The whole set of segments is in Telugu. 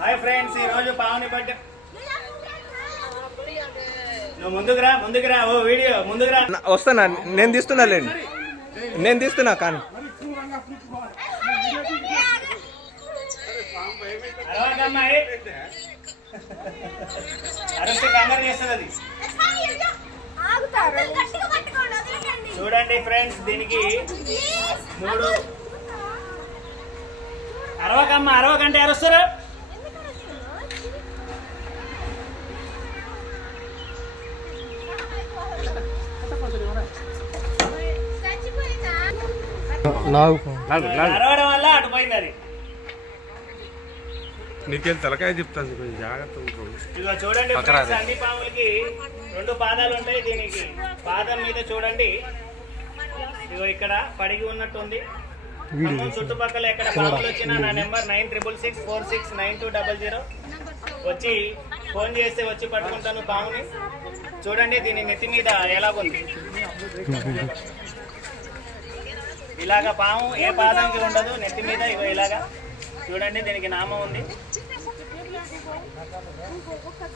హాయ్ ఫ్రెండ్స్, ఈ రోజు పావుని బర్త్డే. నువ్వు ముందుకురా ఓ వీడియో ముందుకురా. వస్తానా? నేను తీస్తున్నా లేండి, నేను తీస్తున్నా. కానీ అరవకమ్మాయి అరస్తే కంగారు చేస్తుంది అది. చూడండి ఫ్రెండ్స్, దీనికి 3 అరవకంటే అరుస్తారు. అరవడం వల్ల అటు పోయింది అది. నీకేం తలకాయ చెప్తాను, కొంచెం జాగ్రత్త. ఇదిగో చూడండి ఫ్రెండ్స్, అన్ని పాములకి 2 పాదాలు ఉంటాయి. దీనికి పాదం మీద చూడండి, ఇదిగో ఇక్కడ పడిగి ఉన్నట్టుంది. చుట్టుపక్కల ఎక్కడ పాములు వచ్చినా నా నెంబర్ 9646469200 వచ్చి ఫోన్ చేస్తే వచ్చి పట్టుకుంటాను పాముని. చూడండి దీని నెత్తి మీద ఎలాగుంది. ఇలాగా పాము ఏ పాదానికి ఉండదు, నెత్తి మీద ఇగో ఇలాగా చూడండి. దీనికి నామం ఉంది,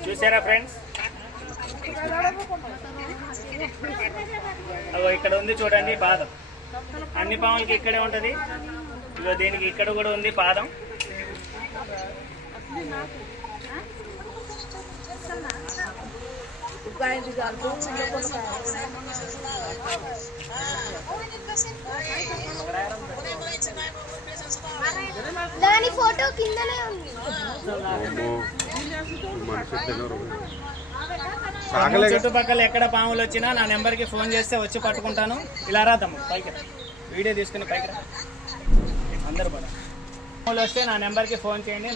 చూసారా ఫ్రెండ్స్? అగో ఇక్కడ ఉంది చూడండి పాదం. అన్ని పాములకి ఇక్కడే ఉంటది. ఇగో దీనికి ఇక్కడ కూడా ఉంది పాదం. దాని ఫోటో కిందనే ఉంది. చుట్టుపక్కల ఎక్కడ పాములు వచ్చినా నా నెంబర్కి ఫోన్ చేస్తే వచ్చి పట్టుకుంటాను. ఇలా రాద్దాము పైకి, వీడియో తీసుకుని పైకి రా అందరు. పాములు వస్తే నా నెంబర్కి ఫోన్ చేయండి.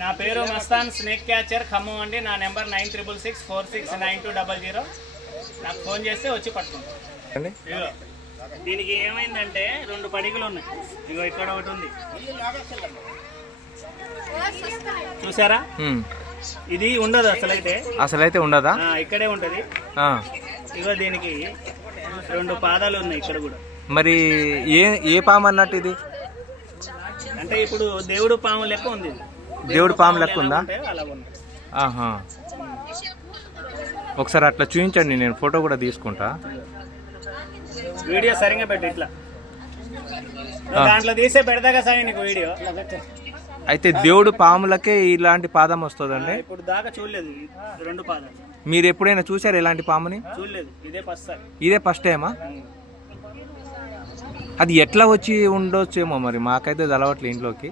నా పేరు మస్తాన్ స్నేక్ క్యాచర్ ఖమ్మం అండి. నా నెంబర్ 9646469200. నాకు ఫోన్ చేస్తే వచ్చి పట్టుకుంటాను. ఇగో దీనికి ఏమైందంటే 2 పడిగలు ఉన్నాయి. ఇగో ఇక్కడ ఒకటి ఉంది, చూసారా? ఇది ఉండదు అసలైతే ఉండదా? ఇక్కడే ఉంటది. ఇగో దీనికి 2 పాదాలు ఉన్నాయి ఇక్కడ కూడా. మరి ఏ పాము అన్నట్టు ఇది? అంటే ఇప్పుడు దేవుడు పాము లెక్క ఉంది. దేవుడు పాము లెక్క ఉందా? అలా ఉంది. ఆహా, ఒకసారి అట్లా చూపించండి, నేను ఫోటో కూడా తీసుకుంటా. వీడియో సరిగ్గా పెట్టు, ఇట్లా దాంట్లో తీసే పెడతాగా సాయి నీకు వీడియో. అయితే దేవుడు పాములకే ఇలాంటి పాదం వస్తుందండి? ఇప్పుడు దాకా చూడలేదు 2 పాదాలు. మీరు ఎప్పుడైనా చూసారు ఇలాంటి పాముని? చూడలేదు, ఇదే ఫస్ట్ టైమా? అది ఎట్లా వచ్చి ఉండొచ్చేమో మరి, మాకైతే తెలవట్లే ఇంట్లోకి.